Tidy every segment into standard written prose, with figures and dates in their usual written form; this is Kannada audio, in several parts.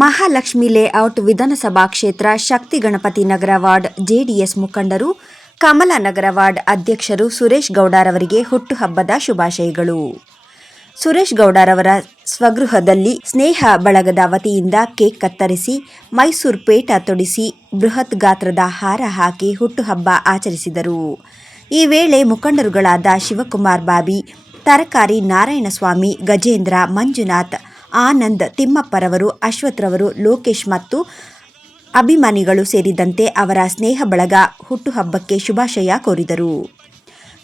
ಮಹಾಲಕ್ಷ್ಮಿ ಲೇಔಟ್ ವಿಧಾನಸಭಾ ಕ್ಷೇತ್ರ ಶಕ್ತಿ ಗಣಪತಿ ನಗರ ವಾರ್ಡ್ ಜೆಡಿಎಸ್ ಮುಖಂಡರು, ಕಮಲಾನಗರ ವಾರ್ಡ್ ಅಧ್ಯಕ್ಷರು ಸುರೇಶ್ ಗೌಡರವರಿಗೆ ಹುಟ್ಟುಹಬ್ಬದ ಶುಭಾಶಯಗಳು. ಸುರೇಶ್ ಗೌಡರವರ ಸ್ವಗೃಹದಲ್ಲಿ ಸ್ನೇಹ ಬಳಗದ ವತಿಯಿಂದ ಕೇಕ್ ಕತ್ತರಿಸಿ, ಮೈಸೂರು ಪೇಟ ತೊಡಿಸಿ, ಬೃಹತ್ ಗಾತ್ರದ ಹಾರ ಹಾಕಿ ಹುಟ್ಟುಹಬ್ಬ ಆಚರಿಸಿದರು. ಈ ವೇಳೆ ಮುಖಂಡರುಗಳಾದ ಶಿವಕುಮಾರ್ ಬಾಬಿ, ತರಕಾರಿ ನಾರಾಯಣಸ್ವಾಮಿ, ಗಜೇಂದ್ರ, ಮಂಜುನಾಥ್, ಆನಂದ್, ತಿಮ್ಮಪ್ಪರವರು, ಅಶ್ವಥ್ರವರು, ಲೋಕೇಶ್ ಮತ್ತು ಅಭಿಮಾನಿಗಳು ಸೇರಿದಂತೆ ಅವರ ಸ್ನೇಹ ಬಳಗ ಹುಟ್ಟುಹಬ್ಬಕ್ಕೆ ಶುಭಾಶಯ ಕೋರಿದರು.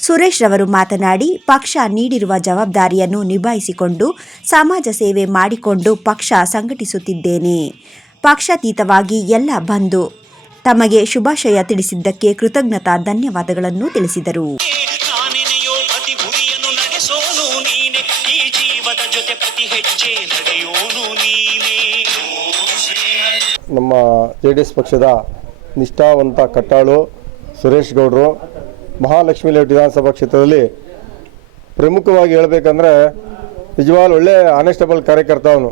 ಸುರೇಶ್ ರವರು ಮಾತನಾಡಿ, ಪಕ್ಷ ನೀಡಿರುವ ಜವಾಬ್ದಾರಿಯನ್ನು ನಿಭಾಯಿಸಿಕೊಂಡು ಸಮಾಜ ಸೇವೆ ಮಾಡಿಕೊಂಡು ಪಕ್ಷ ಸಂಘಟಿಸುತ್ತಿದ್ದೇನೆ. ಪಕ್ಷಾತೀತವಾಗಿ ಎಲ್ಲ ಬಂದು ತಮಗೆ ಶುಭಾಶಯ ತಿಳಿಸಿದ್ದಕ್ಕೆ ಕೃತಜ್ಞತಾ ಧನ್ಯವಾದಗಳನ್ನು ತಿಳಿಸಿದರು. ನಮ್ಮ JDS ಪಕ್ಷದ ನಿಷ್ಠಾವಂತ ಕಟ್ಟಾಳು ಸುರೇಶ್ ಗೌಡರು ಮಹಾಲಕ್ಷ್ಮಿ ಲೇಔಟ್ ವಿಧಾನಸಭಾ ಕ್ಷೇತ್ರದಲ್ಲಿ ಪ್ರಮುಖವಾಗಿ ಹೇಳಬೇಕಂದ್ರೆ ನಿಜವಾಗ್ಲೂ ಒಳ್ಳೆ ಆನೆಸ್ಟಬಲ್ ಕಾರ್ಯಕರ್ತ. ಅವನು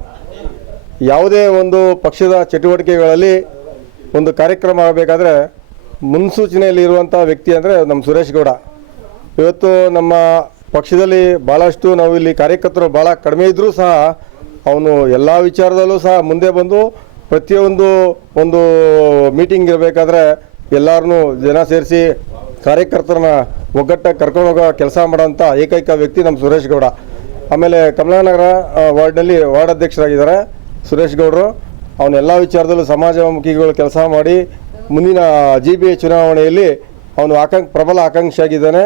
ಯಾವುದೇ ಒಂದು ಪಕ್ಷದ ಚಟುವಟಿಕೆಗಳಲ್ಲಿ ಒಂದು ಕಾರ್ಯಕ್ರಮ ಆಗಬೇಕಾದ್ರೆ ಮುನ್ಸೂಚನೆಯಲ್ಲಿ ಇರುವಂಥ ವ್ಯಕ್ತಿ ಅಂದರೆ ನಮ್ಮ ಸುರೇಶ್ ಗೌಡ. ಇವತ್ತು ನಮ್ಮ ಪಕ್ಷದಲ್ಲಿ ಭಾಳಷ್ಟು ನಾವು ಇಲ್ಲಿ ಕಾರ್ಯಕರ್ತರು ಭಾಳ ಕಡಿಮೆ ಇದ್ದರೂ ಸಹ ಅವನು ಎಲ್ಲ ವಿಚಾರದಲ್ಲೂ ಸಹ ಮುಂದೆ ಬಂದು ಪ್ರತಿಯೊಂದು ಒಂದು ಮೀಟಿಂಗ್ ಇರಬೇಕಾದ್ರೆ ಎಲ್ಲರನ್ನೂ ಜನ ಸೇರಿಸಿ ಕಾರ್ಯಕರ್ತರನ್ನ ಒಗ್ಗಟ್ಟಾಗಿ ಕರ್ಕೊಂಡು ಹೋಗೋ ಕೆಲಸ ಮಾಡೋಂಥ ಏಕೈಕ ವ್ಯಕ್ತಿ ನಮ್ಮ ಸುರೇಶ್ ಗೌಡ. ಆಮೇಲೆ ಕಮಲಾನಗರ ವಾರ್ಡ್ನಲ್ಲಿ ವಾರ್ಡ್ ಅಧ್ಯಕ್ಷರಾಗಿದ್ದಾರೆ ಸುರೇಶ್ ಗೌಡರು. ಅವನ್ನೆಲ್ಲ ವಿಚಾರದಲ್ಲೂ ಸಮಾಜಮುಖಿಗಳು ಕೆಲಸ ಮಾಡಿ ಮುಂದಿನ GBA ಚುನಾವಣೆಯಲ್ಲಿ ಅವನು ಪ್ರಬಲ ಆಕಾಂಕ್ಷಿಯಾಗಿದ್ದಾನೆ.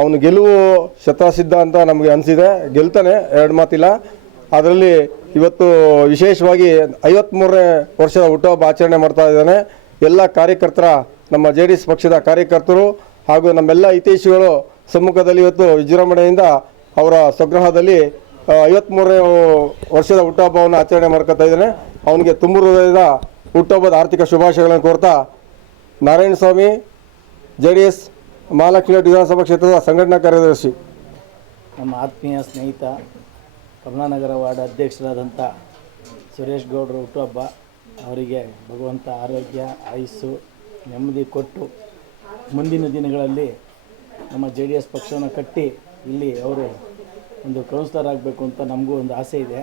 ಅವನು ಗೆಲುವು ಶತಸಿದ್ಧ ಅಂತ ನಮಗೆ ಅನಿಸಿದೆ. ಗೆಲ್ತಾನೆ, ಎರಡು ಮಾತಿಲ್ಲ. ಅದರಲ್ಲಿ ಇವತ್ತು ವಿಶೇಷವಾಗಿ 53ನೇ ವರ್ಷದ ಹುಟ್ಟುಹಬ್ಬ ಆಚರಣೆ ಮಾಡ್ತಾ ಇದ್ದಾನೆ. ಎಲ್ಲ ಕಾರ್ಯಕರ್ತರ, ನಮ್ಮ JDS ಪಕ್ಷದ ಕಾರ್ಯಕರ್ತರು ಹಾಗೂ ನಮ್ಮೆಲ್ಲ ಹಿತೈಷಿಗಳು ಸಮ್ಮುಖದಲ್ಲಿ ಇವತ್ತು ವಿಜೃಂಭಣೆಯಿಂದ ಅವರ ಸ್ವಗೃಹದಲ್ಲಿ 53ನೇ ವರ್ಷದ ಹುಟ್ಟುಹಬ್ಬವನ್ನು ಆಚರಣೆ ಮಾಡ್ಕೊತಾ ಇದ್ದಾನೆ. ಅವನಿಗೆ ತುಂಬ ಹೃದಯದ ಹುಟ್ಟುಹಬ್ಬದ ಆರ್ಥಿಕ ಶುಭಾಶಯಗಳನ್ನು ಕೋರ್ತಾ, ನಾರಾಯಣಸ್ವಾಮಿ, JDS ಮಹಾಲಕ್ಷ್ಮಿ ಲೇಔಟ್ ವಿಧಾನಸಭಾ ಕ್ಷೇತ್ರದ ಸಂಘಟನಾ ಕಾರ್ಯದರ್ಶಿ. ನಮ್ಮ ಆತ್ಮೀಯ ಸ್ನೇಹಿತ ಕಮಲಾನಗರ ವಾರ್ಡ್ ಅಧ್ಯಕ್ಷರಾದಂಥ ಸುರೇಶ್ ಗೌಡರು ಹುಟ್ಟುಹಬ್ಬ. ಅವರಿಗೆ ಭಗವಂತ ಆರೋಗ್ಯ, ಆಯುಸ್ಸು, ನೆಮ್ಮದಿ ಕೊಟ್ಟು ಮುಂದಿನ ದಿನಗಳಲ್ಲಿ ನಮ್ಮ JDS ಪಕ್ಷವನ್ನು ಕಟ್ಟಿ ಇಲ್ಲಿ ಅವರು ಒಂದು ಕೌನ್ಸಿಲರ್ ಆಗಬೇಕು ಅಂತ ನಮಗೂ ಒಂದು ಆಸೆ ಇದೆ.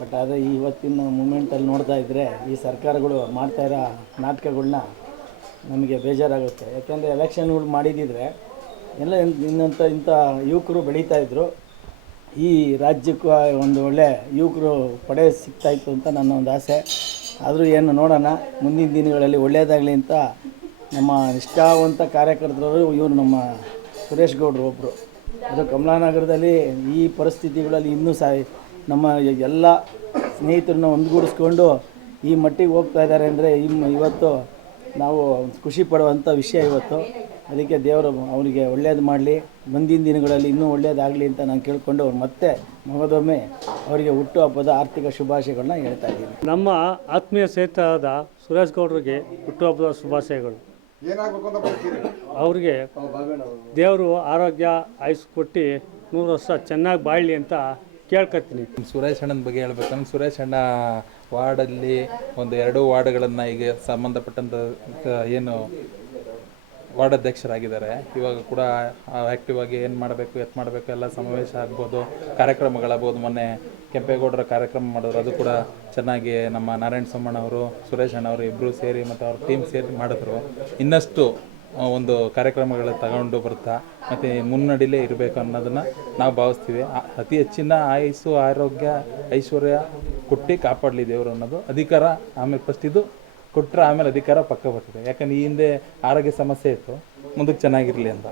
ಬಟ್ ಆದರೆ ಇವತ್ತಿನ ಮೂಮೆಂಟಲ್ಲಿ ನೋಡ್ತಾ ಇದ್ದರೆ ಈ ಸರ್ಕಾರಗಳು ಮಾಡ್ತಾಯಿರೋ ನಾಟಕಗಳನ್ನ ನಮಗೆ ಬೇಜಾರಾಗುತ್ತೆ. ಯಾಕೆಂದರೆ ಎಲೆಕ್ಷನ್ಗಳು ಮಾಡಿದ್ದಿದ್ರೆ ಎಲ್ಲ ಇಂಥ ಯುವಕರು ಬೆಳೀತಾಯಿದ್ರು. ಈ ರಾಜ್ಯಕ್ಕೂ ಒಂದು ಒಳ್ಳೆ ಯುವಕರು ಪಡೆ ಸಿಗ್ತಾಯಿತ್ತು ಅಂತ ನನ್ನ ಒಂದು ಆಸೆ. ಆದರೂ ಏನು ನೋಡೋಣ, ಮುಂದಿನ ದಿನಗಳಲ್ಲಿ ಒಳ್ಳೆಯದಾಗಲಿ ಅಂತ ನಮ್ಮ ನಿಷ್ಠಾವಂತ ಕಾರ್ಯಕರ್ತರು ಇವರು ನಮ್ಮ ಸುರೇಶ್ ಗೌಡರು ಒಬ್ಬರು. ಅದು ಕಮಲಾನಗರದಲ್ಲಿ ಈ ಪರಿಸ್ಥಿತಿಗಳಲ್ಲಿ ಇನ್ನೂ ಸಹ ನಮ್ಮ ಎಲ್ಲ ಸ್ನೇಹಿತರನ್ನ ಒಂದುಗೂಡಿಸ್ಕೊಂಡು ಈ ಮಟ್ಟಿಗೆ ಹೋಗ್ತಾ ಇದ್ದಾರೆ ಅಂದರೆ ಇವತ್ತು ನಾವು ಖುಷಿ ಪಡುವಂಥ ವಿಷಯ ಇವತ್ತು. ಅದಕ್ಕೆ ದೇವರು ಅವರಿಗೆ ಒಳ್ಳೆಯದು ಮಾಡಲಿ, ಮುಂದಿನ ದಿನಗಳಲ್ಲಿ ಇನ್ನೂ ಒಳ್ಳೆಯದಾಗಲಿ ಅಂತ ನಾನು ಕೇಳಿಕೊಂಡು ಮತ್ತೆ ಮಗದೊಮ್ಮೆ ಅವರಿಗೆ ಹುಟ್ಟುಹಬ್ಬದ ಆರ್ಥಿಕ ಶುಭಾಶಯಗಳನ್ನ ಹೇಳ್ತಾ ಇದ್ದೀನಿ. ನಮ್ಮ ಆತ್ಮೀಯ ಸ್ನೇಹಿತರಾದ ಸುರೇಶ್ ಗೌಡರಿಗೆ ಹುಟ್ಟುಹಬ್ಬದ ಶುಭಾಶಯಗಳು. ಅವರಿಗೆ ದೇವರು ಆರೋಗ್ಯ ಆಯುಷ್ ಕೊಟ್ಟು 100 ವರ್ಷ ಚೆನ್ನಾಗಿ ಬಾಳಲಿ ಅಂತ ಕೇಳ್ಕೊತೀನಿ. ಸುರೇಶ್ ಅಣ್ಣನ ಬಗ್ಗೆ ಹೇಳ್ಬೇಕಂದ್ರೆ, ಸುರೇಶ್ ಅಣ್ಣ ವಾರ್ಡಲ್ಲಿ ಒಂದು 2 ವಾರ್ಡ್ಗಳನ್ನು ಈಗ ಸಂಬಂಧಪಟ್ಟಂಥ ಏನು ವಾರ್ಡ್ ಅಧ್ಯಕ್ಷರಾಗಿದ್ದಾರೆ. ಇವಾಗ ಕೂಡ ಆ್ಯಕ್ಟಿವ್ ಆಗಿ ಏನು ಮಾಡಬೇಕು, ಎತ್ತು ಮಾಡಬೇಕು, ಎಲ್ಲ ಸಮಾವೇಶ ಆಗ್ಬೋದು, ಕಾರ್ಯಕ್ರಮಗಳಾಗ್ಬೋದು. ಮೊನ್ನೆ ಕೆಂಪೇಗೌಡರ ಕಾರ್ಯಕ್ರಮ ಮಾಡಿದ್ರು, ಅದು ಕೂಡ ಚೆನ್ನಾಗಿ ನಮ್ಮ ನಾರಾಯಣ ಸೋಮಣ್ಣ ಅವರು, ಸುರೇಶ್ ಅಣ್ಣ ಅವರು ಇಬ್ಬರು ಸೇರಿ ಮತ್ತು ಅವ್ರ ಟೀಮ್ ಸೇರಿ ಮಾಡಿದ್ರು. ಇನ್ನಷ್ಟು ಒಂದು ಕಾರ್ಯಕ್ರಮಗಳು ತಗೊಂಡು ಬರ್ತಾ ಮತ್ತು ಮುನ್ನಡಿಲೇ ಇರಬೇಕು ಅನ್ನೋದನ್ನು ನಾವು ಭಾವಿಸ್ತೀವಿ. ಅತಿ ಹೆಚ್ಚಿನ ಆಯುಸ್ಸು, ಆರೋಗ್ಯ, ಐಶ್ವರ್ಯ ಕೊಟ್ಟು ಕಾಪಾಡಲಿ ದೇವರು ಅನ್ನೋದು. ಅಧಿಕಾರ ಆಮೇಲೆ ಫಸ್ಟ್ ಇದು ಕೊಟ್ಟರೆ ಆಮೇಲೆ ಅಧಿಕಾರ ಪಕ್ಕ ಬರ್ತದೆ. ಯಾಕಂದ್ರೆ ಈ ಹಿಂದೆ ಆರೋಗ್ಯ ಸಮಸ್ಯೆ ಇತ್ತು, ಮುಂದಕ್ಕೆ ಚೆನ್ನಾಗಿರಲಿ ಅಂತ.